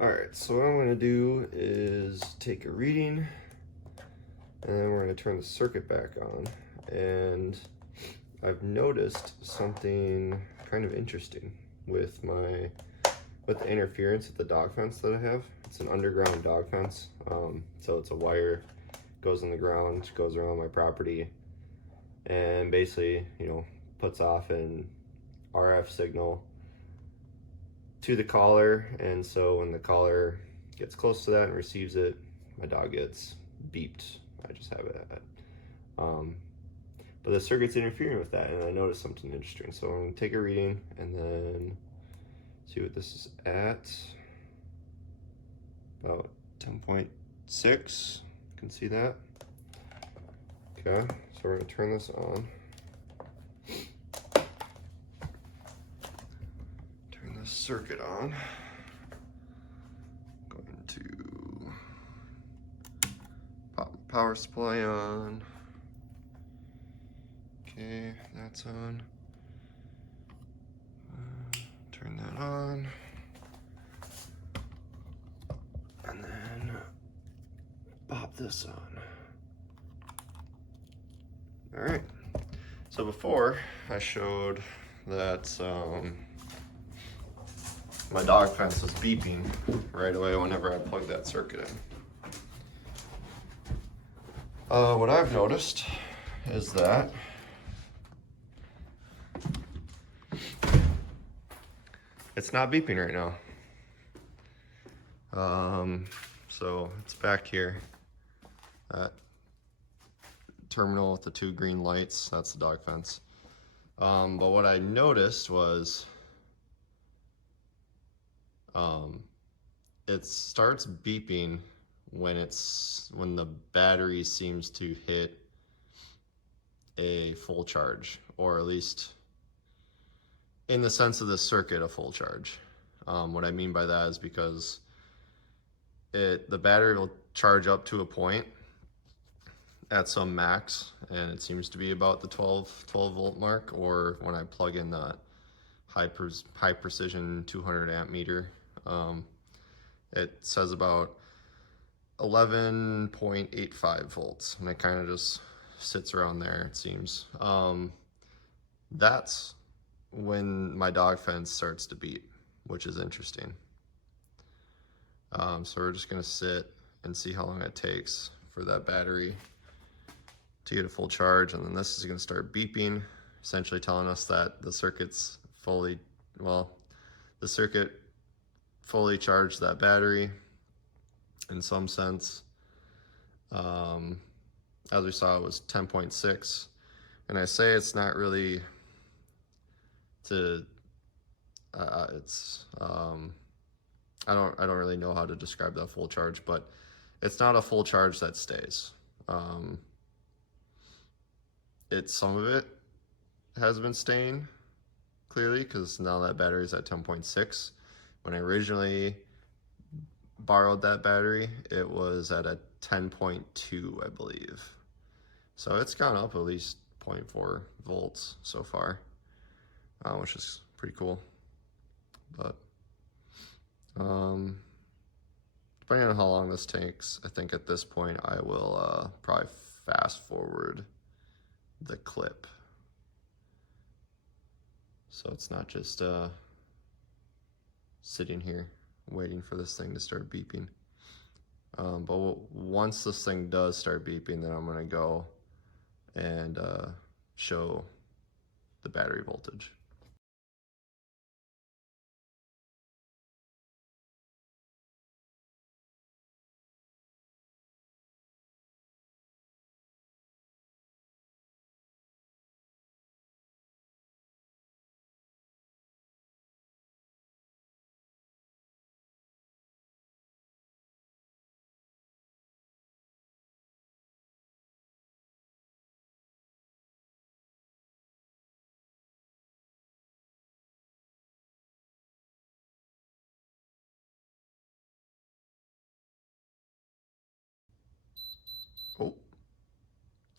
Alright, so what I'm going to do is take a reading, and then we're going to turn the circuit back on. And I've noticed something kind of interesting with the interference of the dog fence that I have. It's an underground dog fence, so it's a wire, goes in the ground, goes around my property, and basically, puts off an RF signal to the collar. And so when the collar gets close to that and receives it, my dog gets beeped. I just have it at. But the circuit's interfering with that, and I noticed something interesting. So I'm gonna take a reading and then see what this is at. About 10.6, you can see that. Okay, so we're gonna turn this on. Turn this circuit on. Going to pop power supply on. Okay, that's on. Turn that on. And then pop this on. All right. So before I showed that my dog fence was beeping right away whenever I plugged that circuit in. What I've noticed is that it's not beeping right now. So it's back here. That terminal with the two green lights, that's the dog fence. But what I noticed was it starts beeping when the battery seems to hit a full charge, or at least in the sense of the circuit, a full charge. What I mean by that is because the battery will charge up to a point at some max, and it seems to be about the 12 volt mark, or when I plug in the high precision 200 amp meter, it says about 11.85 volts, and it kind of just sits around there, it seems. That's when my dog fence starts to beep, which is interesting. So we're just gonna sit and see how long it takes for that battery to get a full charge, and then this is gonna start beeping, essentially telling us that the circuit's the circuit fully charged that battery in some sense. As we saw, it was 10.6, and I say it's not really I don't really know how to describe that full charge, but it's not a full charge that stays. Some of it has been staying, clearly, because now that battery's at 10.6. When I originally borrowed that battery, it was at a 10.2, I believe. So it's gone up at least 0.4 volts so far, which is pretty cool. But depending on how long this takes, I think at this point I will probably fast forward the clip, so it's not just sitting here waiting for this thing to start beeping. But once this thing does start beeping, then I'm gonna go and show the battery voltage.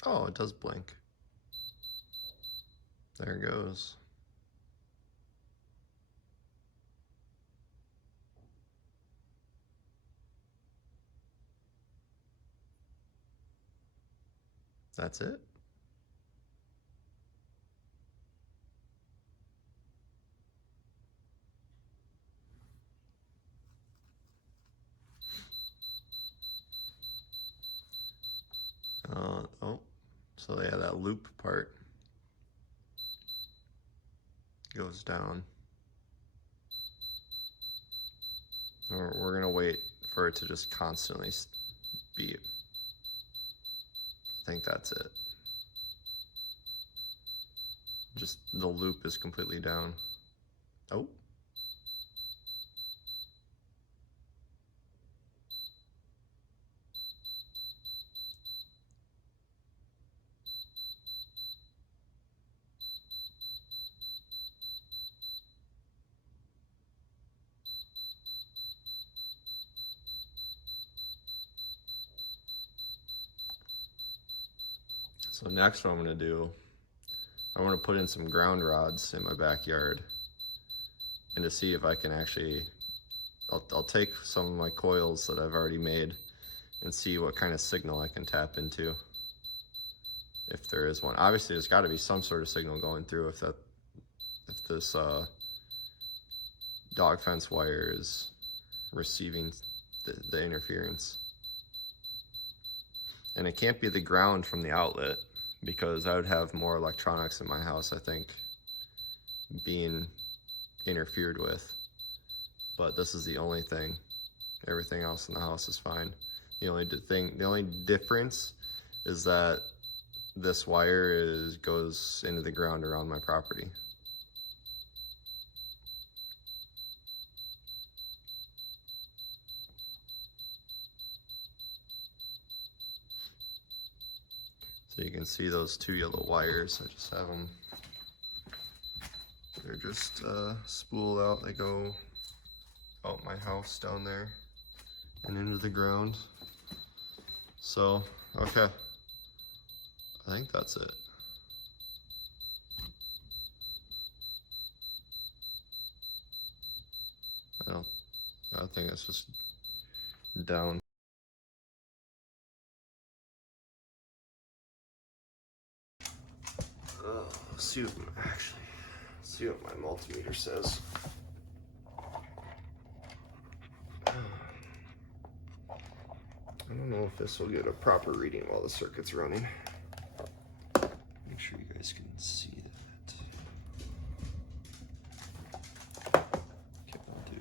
Oh, it does blink. There it goes. That's it. Oh, so yeah, that loop part goes down. We're gonna wait for it to just constantly beep. I think that's it. Just the loop is completely down. Oh. So next what I'm gonna do, I want to put in some ground rods in my backyard, and to see if I can actually, I'll take some of my coils that I've already made and see what kind of signal I can tap into, if there is one. Obviously there's got to be some sort of signal going through if this dog fence wire is receiving the interference. And it can't be the ground from the outlet, because I would have more electronics in my house, I think, being interfered with. But this is the only thing. Everything else in the house is fine. The only difference is that this wire goes into the ground around my property. So you can see those two yellow wires. I just have them. They're just spooled out. They go out my house down there and into the ground. So, okay. I think that's it. I think it's just down. Let's see what my multimeter says. I don't know if this will get a proper reading while the circuit's running. Make sure you guys can see that. Okay, we'll do.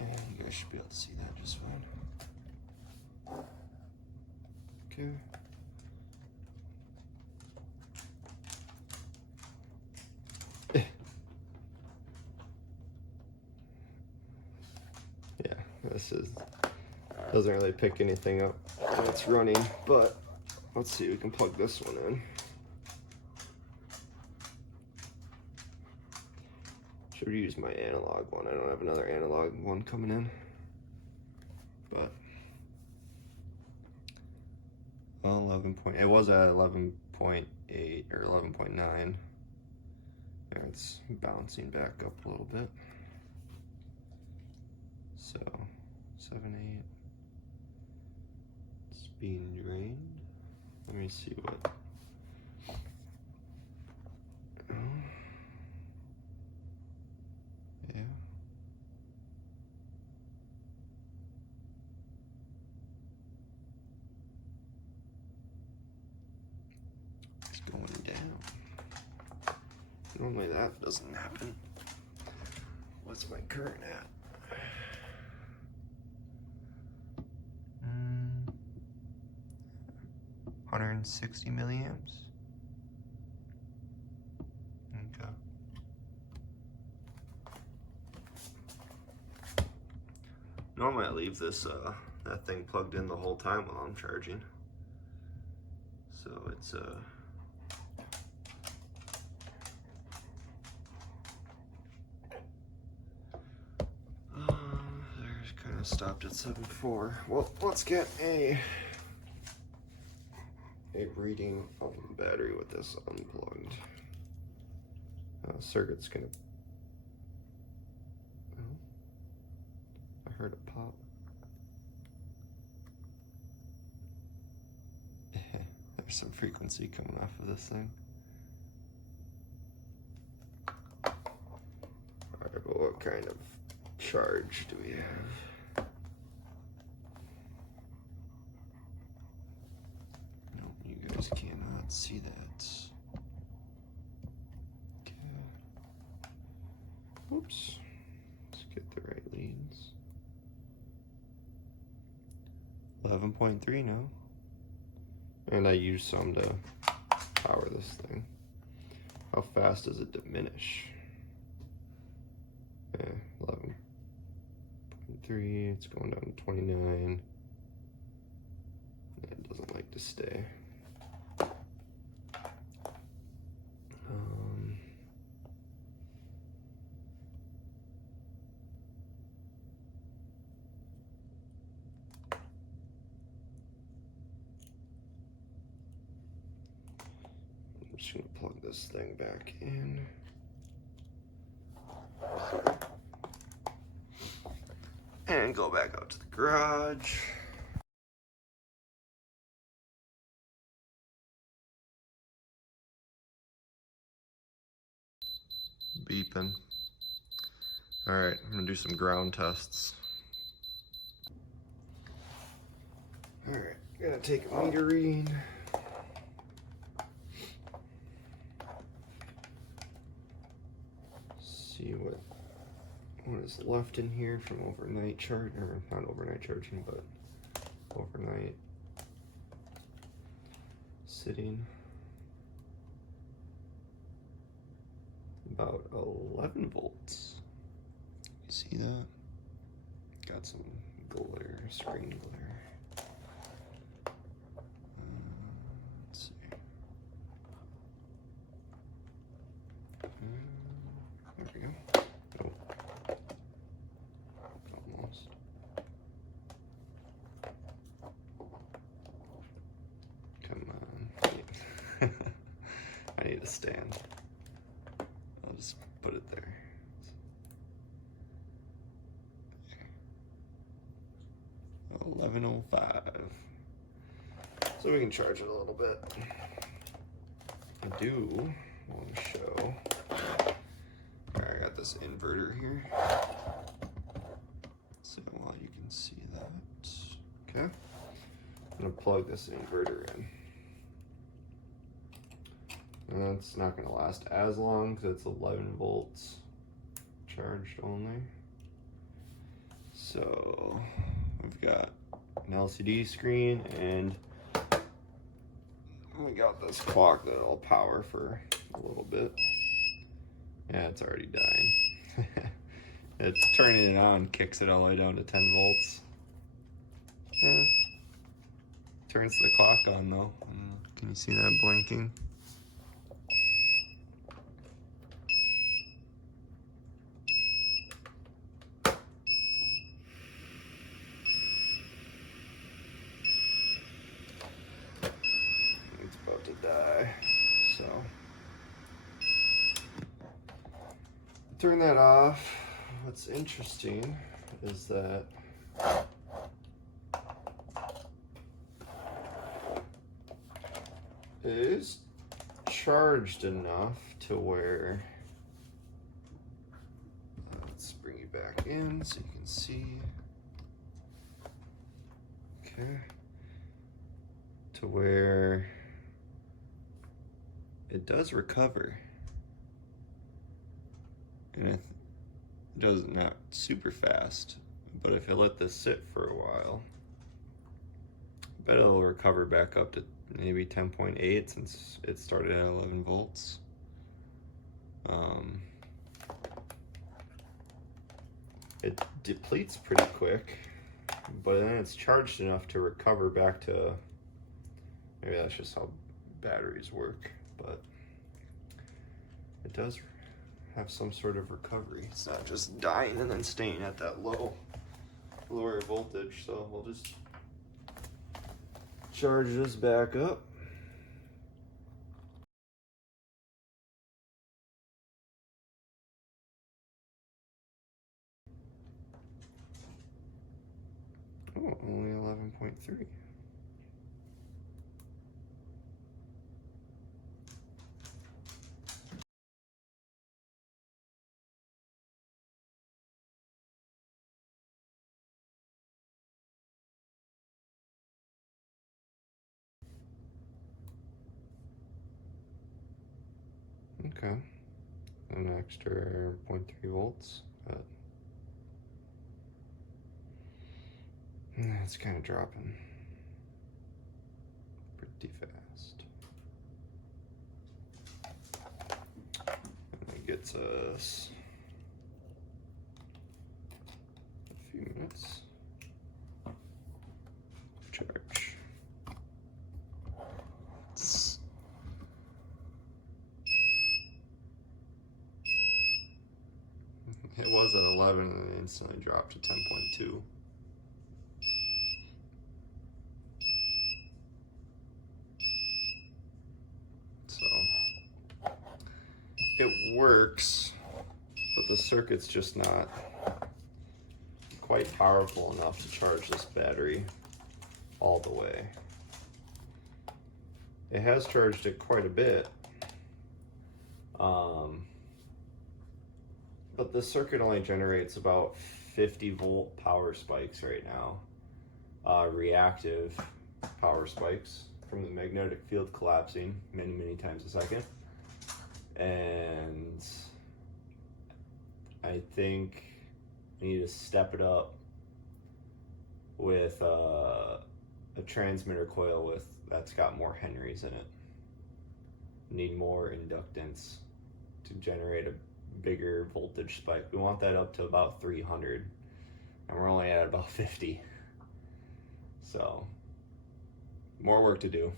And you guys should be able to see that just fine. Okay. Yeah, doesn't really pick anything up when it's running, but let's see, we can plug this one in. Should use my analog one. I don't have another analog one coming in, but well, it was at 11.8 or 11.9. It's bouncing back up a little bit. So 7.8. It's being drained. Let me see what. Yeah. It's going down. Normally that doesn't happen. What's my current at? 160 milliamps. Okay. Normally I leave this that thing plugged in the whole time while I'm charging. So it's there's kind of stopped at 7.4. Well, let's get a reading on the battery with this unplugged. Circuit's gonna. Oh, I heard a pop. There's some frequency coming off of this thing. Alright, but what kind of charge do we have? No, you guys cannot see that. Okay. Oops. Let's get the right leads. 11.3 now. And I used some to power this thing. How fast does it diminish? Yeah, 11.3, it's going down to 29. It doesn't like to stay. I'm just gonna plug this thing back in. And go back out to the garage. Beeping. All right, I'm gonna do some ground tests. All right, gonna take a meter reading. See what is left in here from overnight charge, or not overnight charging, but overnight sitting. About 11 volts. You see that? Got some glare, screen glare. Let's see. There we go. Oh. Almost. Come on. I need a stand. I'll just put it there. Okay. 11:05. So we can charge it a little bit. I do want to show. Alright, I got this inverter here. So while you can see that. Okay. I'm gonna plug this inverter in. And it's not gonna last as long because it's 11 volts charged only. So we've got an LCD screen and we got this clock that'll power for a little bit. Yeah, it's already dying. It's turning it on, kicks it all the way down to 10 volts. Turns the clock on though. Can you see that blinking? It's about to die, so turn that off. What's interesting is that it is charged enough to where, let's bring you back in so you can see. Okay. To where it does recover. And it does not super fast, but if I let this sit for a while, I bet it'll recover back up to maybe 10.8 since it started at 11 volts. It depletes pretty quick, but then it's charged enough to recover back to, maybe that's just how batteries work, but it does have some sort of recovery. It's not just dying and then staying at that lower voltage. So we'll just charge this back up. Oh, only 11.3. Okay, an extra 0.3 volts, but it's kind of dropping pretty fast. And it gets us a few minutes charge. It was at 11 and then instantly dropped to 10.2. So it works, but the circuit's just not quite powerful enough to charge this battery all the way. It has charged it quite a bit, but the circuit only generates about 50 volt power spikes right now. Reactive power spikes from the magnetic field collapsing many times a second. And I think I need to step it up with a transmitter coil that's got more henries in it. Need more inductance to generate a bigger voltage spike. We want that up to about 300, and we're only at about 50. So more work to do.